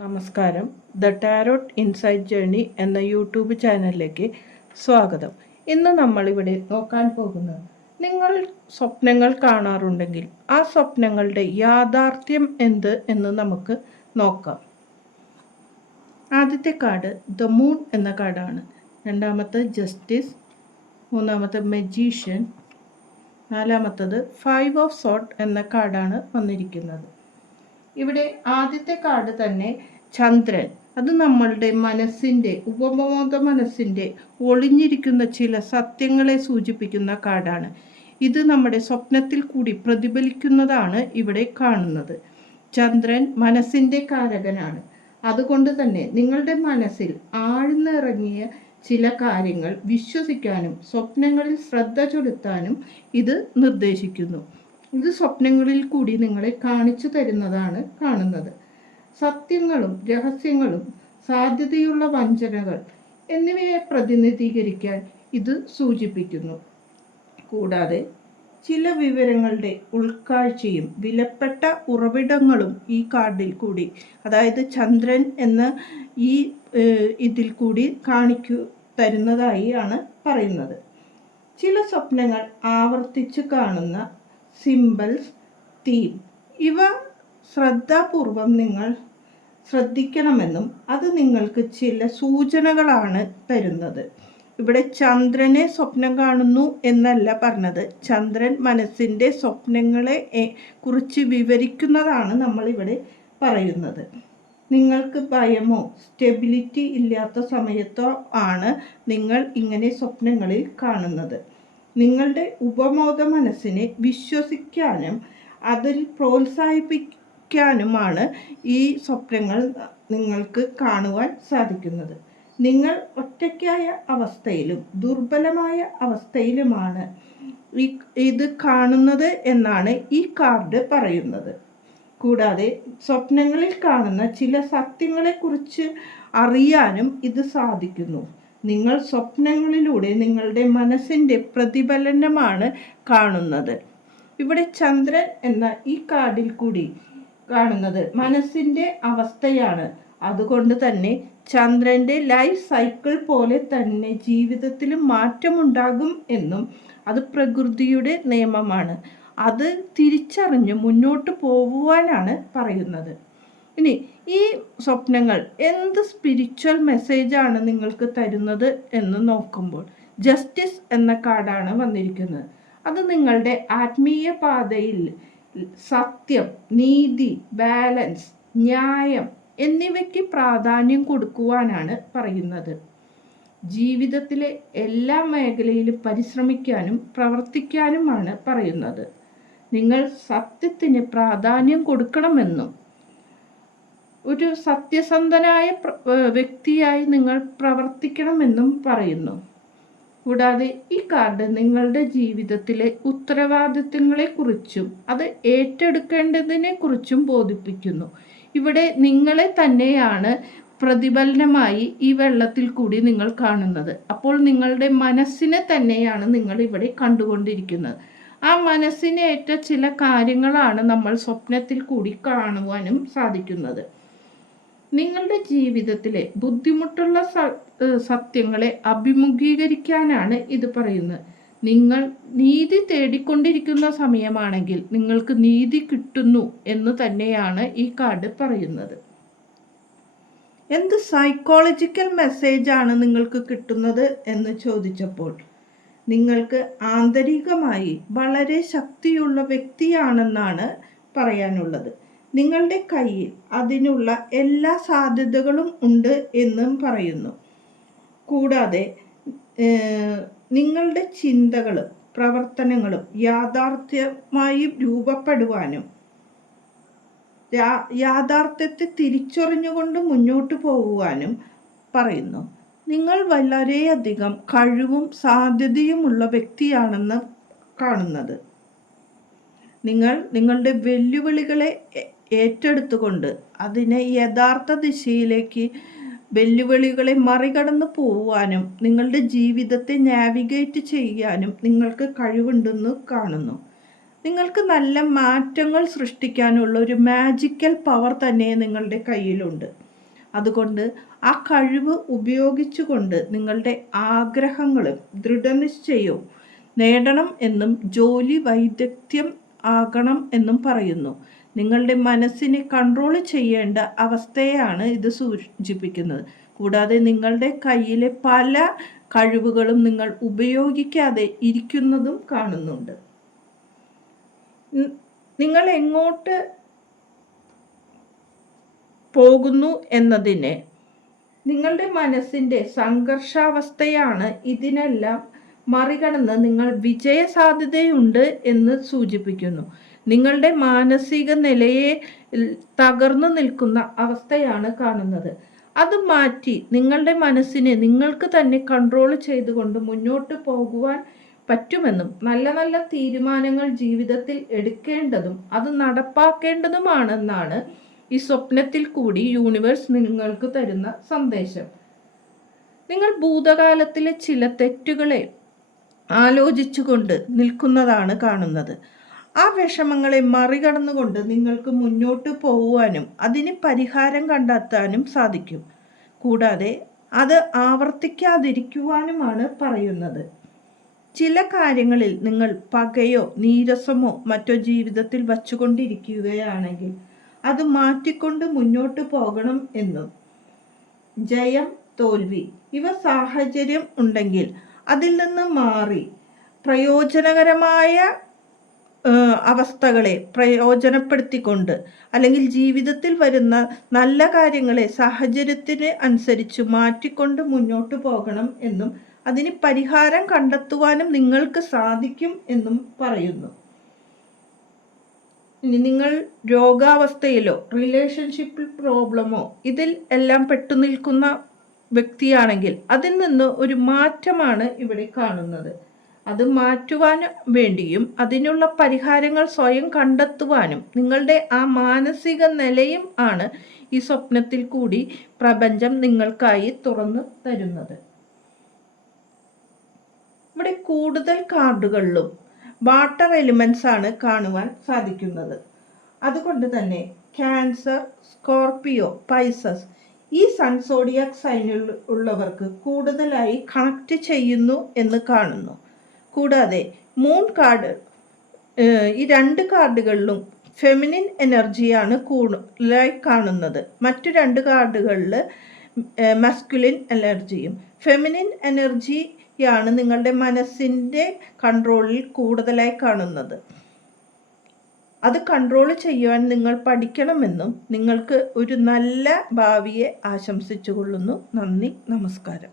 നമസ്കാരം. The tarot insight journey എന്ന YouTube ചാനലിലേക്ക് സ്വാഗതം. ഇന്ന് നമ്മളിവിടെ നോക്കാൻ പോകുന്നത് നിങ്ങൾ സ്വപ്നങ്ങൾ കാണാറുണ്ടെങ്കിൽ ആ സ്വപ്നങ്ങളുടെ യാഥാർത്ഥ്യം എന്ത് എന്ന് നമുക്ക് നോക്കാം. ആദ്യത്തെ കാർഡ് ദ മൂൺ എന്ന കാർഡാണ്. രണ്ടാമത്തെ ജസ്റ്റിസ് മൂന്നാമത്തെ മെജീഷ്യൻ നാലാമത്തത് ഫൈവ് ഓഫ് സോട്ട് എന്ന കാർഡാണ് വന്നിരിക്കുന്നത്. ഇവിടെ ആദ്യത്തെ കാർഡ് തന്നെ ചന്ദ്രൻ. അത് നമ്മളുടെ മനസ്സിന്റെ ഉപബോധ മനസ്സിന്റെ ഒളിഞ്ഞിരിക്കുന്ന ചില സത്യങ്ങളെ സൂചിപ്പിക്കുന്ന കാർഡാണ്. ഇത് നമ്മുടെ സ്വപ്നത്തിൽ കൂടി പ്രതിഫലിക്കുന്നതാണ് ഇവിടെ കാണുന്നത്. ചന്ദ്രൻ മനസ്സിന്റെ കാരകനാണ്. അതുകൊണ്ട് തന്നെ നിങ്ങളുടെ മനസ്സിൽ ആഴ്ന്നിറങ്ങിയ ചില കാര്യങ്ങൾ വിശ്വസിക്കാനും സ്വപ്നങ്ങളിൽ ശ്രദ്ധ ചെലുത്താനും ഇത് നിർദ്ദേശിക്കുന്നു. ഇത് സ്വപ്നങ്ങളിൽ കൂടി നിങ്ങളെ കാണിച്ചു തരുന്നതാണ് കാണുന്നത്. സത്യങ്ങളും രഹസ്യങ്ങളും സാധ്യതയുള്ള വഞ്ചനകൾ എന്നിവയെ പ്രതിനിധീകരിക്കാൻ ഇത് സൂചിപ്പിക്കുന്നു. കൂടാതെ ചില വിവരങ്ങളുടെ ഉൾക്കാഴ്ചയും വിലപ്പെട്ട ഉറവിടങ്ങളും ഈ കാർഡിൽ കൂടി അതായത് ചന്ദ്രൻ എന്ന ഈ ഇതിൽ കൂടി കാണിക്കു തരുന്നതായി ആണ് പറയുന്നത്. ചില സ്വപ്നങ്ങൾ ആവർത്തിച്ച് കാണുന്ന സിംബൽസ് തീം ഇവ ശ്രദ്ധാപൂർവം നിങ്ങൾ ശ്രദ്ധിക്കണമെന്നും അത് നിങ്ങൾക്ക് ചില സൂചനകളാണ് തരുന്നത്. ഇവിടെ ചന്ദ്രനെ സ്വപ്നം കാണുന്നു എന്നല്ല പറഞ്ഞത്. ചന്ദ്രൻ മനസ്സിന്റെ സ്വപ്നങ്ങളെ കുറിച്ച് വിവരിക്കുന്നതാണ് നമ്മളിവിടെ പറയുന്നത്. നിങ്ങൾക്ക് ഭയമോ സ്റ്റെബിലിറ്റി ഇല്ലാത്ത സമയത്തോ ആണ് നിങ്ങൾ ഇങ്ങനെ സ്വപ്നങ്ങളിൽ കാണുന്നത്. നിങ്ങളുടെ ഉപബോധ മനസ്സിനെ വിശ്വസിക്കാനും അതിൽ പ്രോത്സാഹിപ്പിക്കാനുമാണ് ഈ സ്വപ്നങ്ങൾ നിങ്ങൾക്ക് കാണുവാൻ സാധിക്കുന്നത്. നിങ്ങൾ ഒറ്റയ്ക്കായ അവസ്ഥയിലും ദുർബലമായ അവസ്ഥയിലുമാണ് ഇത് കാണുന്നത് എന്നാണ് ഈ കാർഡ് പറയുന്നത്. കൂടാതെ സ്വപ്നങ്ങളിൽ കാണുന്ന ചില സത്യങ്ങളെക്കുറിച്ച് അറിയാനും ഇത് സാധിക്കുന്നു. നിങ്ങൾ സ്വപ്നങ്ങളിലൂടെ നിങ്ങളുടെ മനസ്സിന്റെ പ്രതിഫലനമാണ് കാണുന്നത്. ഇവിടെ ചന്ദ്രൻ എന്ന ഈ കാർഡിൽ കൂടി കാണുന്നത് മനസ്സിന്റെ അവസ്ഥയാണ്. അതുകൊണ്ട് തന്നെ ചന്ദ്രന്റെ ലൈഫ് സൈക്കിൾ പോലെ തന്നെ ജീവിതത്തിൽ മാറ്റമുണ്ടാകും എന്നും അത് പ്രകൃതിയുടെ നിയമമാണ്. അത് തിരിച്ചറിഞ്ഞ് മുന്നോട്ട് പോകുവാനാണ് പറയുന്നത്. ഇനി ഈ സ്വപ്നങ്ങൾ എന്ത് സ്പിരിച്വൽ മെസ്സേജാണ് നിങ്ങൾക്ക് തരുന്നത് എന്ന് നോക്കുമ്പോൾ ജസ്റ്റിസ് എന്ന കാർഡാണ് വന്നിരിക്കുന്നത്. അത് നിങ്ങളുടെ ആത്മീയ പാതയിൽ സത്യം നീതി ബാലൻസ് ന്യായം എന്നിവയ്ക്ക് പ്രാധാന്യം കൊടുക്കുവാനാണ് പറയുന്നത്. ജീവിതത്തിലെ എല്ലാ മേഖലയിലും പരിശ്രമിക്കാനും പ്രവർത്തിക്കാനുമാണ് പറയുന്നത്. നിങ്ങൾ സത്യത്തിന് പ്രാധാന്യം കൊടുക്കണമെന്നും ഒരു സത്യസന്ധനായ വ്യക്തിയായി നിങ്ങൾ പ്രവർത്തിക്കണമെന്നും പറയുന്നു. കൂടാതെ ഈ കാർഡ് നിങ്ങളുടെ ജീവിതത്തിലെ ഉത്തരവാദിത്തങ്ങളെക്കുറിച്ചും അത് ഏറ്റെടുക്കേണ്ടതിനെക്കുറിച്ചും ബോധിപ്പിക്കുന്നു. ഇവിടെ നിങ്ങളെ തന്നെയാണ് പ്രതിഫലനമായി ഈ വെള്ളത്തിൽ കൂടി നിങ്ങൾ കാണുന്നത്. അപ്പോൾ നിങ്ങളുടെ മനസ്സിനെ തന്നെയാണ് നിങ്ങൾ ഇവിടെ കണ്ടുകൊണ്ടിരിക്കുന്നത്. ആ മനസ്സിനേറ്റ ചില കാര്യങ്ങളാണ് നമ്മൾ സ്വപ്നത്തിൽ കൂടി കാണുവാനും സാധിക്കുന്നത്. നിങ്ങളുടെ ജീവിതത്തിലെ ബുദ്ധിമുട്ടുള്ള സത്യങ്ങളെ അഭിമുഖീകരിക്കാനാണ് ഇത് പറയുന്നത്. നിങ്ങൾ നീതി തേടിക്കൊണ്ടിരിക്കുന്ന സമയമാണെങ്കിൽ നിങ്ങൾക്ക് നീതി കിട്ടുന്നു എന്ന് തന്നെയാണ് ഈ കാർഡ് പറയുന്നത്. എന്ത് സൈക്കോളജിക്കൽ മെസ്സേജാണ് നിങ്ങൾക്ക് കിട്ടുന്നത് എന്ന് ചോദിച്ചപ്പോൾ നിങ്ങൾക്ക് ആന്തരികമായി വളരെ ശക്തിയുള്ള വ്യക്തിയാണെന്നാണ് പറയാനുള്ളത്. നിങ്ങളുടെ കയ്യിൽ അതിനുള്ള എല്ലാ സാധ്യതകളും ഉണ്ട് എന്നും പറയുന്നു. കൂടാതെ നിങ്ങളുടെ ചിന്തകളും പ്രവർത്തനങ്ങളും യാഥാർത്ഥ്യമായി രൂപപ്പെടുവാനും യാഥാർത്ഥ്യത്തെ തിരിച്ചറിഞ്ഞുകൊണ്ട് മുന്നോട്ട് പോകുവാനും പറയുന്നു. നിങ്ങൾ വളരെയധികം കഴിവും സാധ്യതയുമുള്ള വ്യക്തിയാണെന്ന് കാണുന്നത്. നിങ്ങൾ നിങ്ങളുടെ വെല്ലുവിളികളെ ഏറ്റെടുത്തുകൊണ്ട് അതിനെ യഥാർത്ഥ ദിശയിലേക്ക് വെല്ലുവിളികളെ മറികടന്ന് പോവാനും നിങ്ങളുടെ ജീവിതത്തെ നാവിഗേറ്റ് ചെയ്യാനും നിങ്ങൾക്ക് കഴിവുണ്ടെന്ന് കാണുന്നു. നിങ്ങൾക്ക് നല്ല മാറ്റങ്ങൾ സൃഷ്ടിക്കാനുള്ള ഒരു മാജിക്കൽ പവർ തന്നെ നിങ്ങളുടെ കയ്യിലുണ്ട്. അതുകൊണ്ട് ആ കഴിവ് ഉപയോഗിച്ചുകൊണ്ട് നിങ്ങളുടെ ആഗ്രഹങ്ങളും ദൃഢനിശ്ചയവും നേടണം എന്നും ജോലി വൈദഗ്ധ്യം ആകണം എന്നും പറയുന്നു. നിങ്ങളുടെ മനസ്സിനെ കൺട്രോൾ ചെയ്യേണ്ട അവസ്ഥയാണ് ഇത് സൂചിപ്പിക്കുന്നത്. കൂടാതെ നിങ്ങളുടെ കയ്യിലെ പല കഴിവുകളും നിങ്ങൾ ഉപയോഗിക്കാതെ ഇരിക്കുന്നതും കാണുന്നുണ്ട്. നിങ്ങൾ എങ്ങോട്ട് പോകുന്നു എന്നതിനെ നിങ്ങളുടെ മനസ്സിന്റെ സംഘർഷാവസ്ഥയാണ് ഇതിനെല്ലാം മറികടന്ന് നിങ്ങൾ വിജയ സാധ്യതയുണ്ട് എന്ന് സൂചിപ്പിക്കുന്നു. നിങ്ങളുടെ മാനസിക നിലയെ തകർന്നു നിൽക്കുന്ന അവസ്ഥയാണ് കാണുന്നത്. അത് മാറ്റി നിങ്ങളുടെ മനസ്സിനെ നിങ്ങൾക്ക് തന്നെ കൺട്രോൾ ചെയ്തുകൊണ്ട് മുന്നോട്ട് പോകുവാൻ പറ്റുമെന്നും നല്ല നല്ല തീരുമാനങ്ങൾ ജീവിതത്തിൽ എടുക്കേണ്ടതും അത് നടപ്പാക്കേണ്ടതുമാണെന്നാണ് ഈ സ്വപ്നത്തിൽ കൂടി യൂണിവേഴ്സ് നിങ്ങൾക്ക് തരുന്ന സന്ദേശം. നിങ്ങൾ ഭൂതകാലത്തിലെ ചില തെറ്റുകളെ ആലോചിച്ചുകൊണ്ട് നിൽക്കുന്നതാണ് കാണുന്നത്. ആ വിഷമങ്ങളെ മറികടന്നുകൊണ്ട് നിങ്ങൾക്ക് മുന്നോട്ട് പോകുവാനും അതിന് പരിഹാരം കണ്ടെത്താനും സാധിക്കും. കൂടാതെ അത് ആവർത്തിക്കാതിരിക്കുവാനുമാണ് പറയുന്നത്. ചില കാര്യങ്ങളിൽ നിങ്ങൾ പകയോ നീരസമോ മറ്റോ ജീവിതത്തിൽ വച്ചുകൊണ്ടിരിക്കുകയാണെങ്കിൽ അത് മാറ്റിക്കൊണ്ട് മുന്നോട്ട് പോകണം എന്നും. ജയം തോൽവി ഇവ സാഹചര്യം ഉണ്ടെങ്കിൽ അതിൽ നിന്ന് മാറി പ്രയോജനകരമായ അവസ്ഥകളെ പ്രയോജനപ്പെടുത്തിക്കൊണ്ട് അല്ലെങ്കിൽ ജീവിതത്തിൽ വരുന്ന നല്ല കാര്യങ്ങളെ സാഹചര്യത്തിന് അനുസരിച്ച് മാറ്റിക്കൊണ്ട് മുന്നോട്ട് പോകണം എന്നും അതിന് പരിഹാരം കണ്ടെത്തുവാനും നിങ്ങൾക്ക് സാധിക്കും എന്നും പറയുന്നു. ഇനി നിങ്ങൾ രോഗാവസ്ഥയിലോ റിലേഷൻഷിപ്പ് പ്രോബ്ലമോ ഇതിൽ എല്ലാം പെട്ടുനിൽക്കുന്ന വ്യക്തിയാണെങ്കിൽ അതിൽ നിന്ന് ഒരു മാറ്റമാണ് ഇവിടെ കാണുന്നത്. അത് മാറ്റുവാൻ വേണ്ടിയും അതിനുള്ള പരിഹാരങ്ങൾ സ്വയം കണ്ടെത്തുവാനും നിങ്ങളുടെ ആ മാനസിക നിലയും ആണ് ഈ സ്വപ്നത്തിൽ കൂടി പ്രപഞ്ചം നിങ്ങൾക്കായി തുറന്നു തരുന്നത്. ഇവിടെ കൂടുതൽ കാർഡുകളിലും വാട്ടർ എലിമെൻസ് ആണ് കാണുവാൻ സാധിക്കുന്നത്. അതുകൊണ്ട് തന്നെ ക്യാൻസർ സ്കോർപിയോ പൈസസ് ഈ സൺസോഡിയാക് സൈനിൽ ഉള്ളവർക്ക് കൂടുതലായി കണക്ട് ചെയ്യുന്നു എന്ന് കാണുന്നു. കൂടാതെ മൂൺ കാർഡ് ഈ രണ്ട് കാർഡുകളിലും ഫെമിനിൻ എനർജിയാണ് കൂടുതലായി കാണുന്നത്. മറ്റു രണ്ട് കാർഡുകളിൽ മസ്കുലിൻ എനർജിയും ഫെമിനിൻ എനർജിയാണ് നിങ്ങളുടെ മനസ്സിന്റെ കൺട്രോളിൽ കൂടുതലായി കാണുന്നത്. അത് കൺട്രോൾ ചെയ്യുവാൻ നിങ്ങൾ പഠിക്കണമെന്നും നിങ്ങൾക്ക് ഒരു നല്ല ഭാവിയെ ആശംസിച്ചു കൊള്ളുന്നു നന്ദി നമസ്കാരം.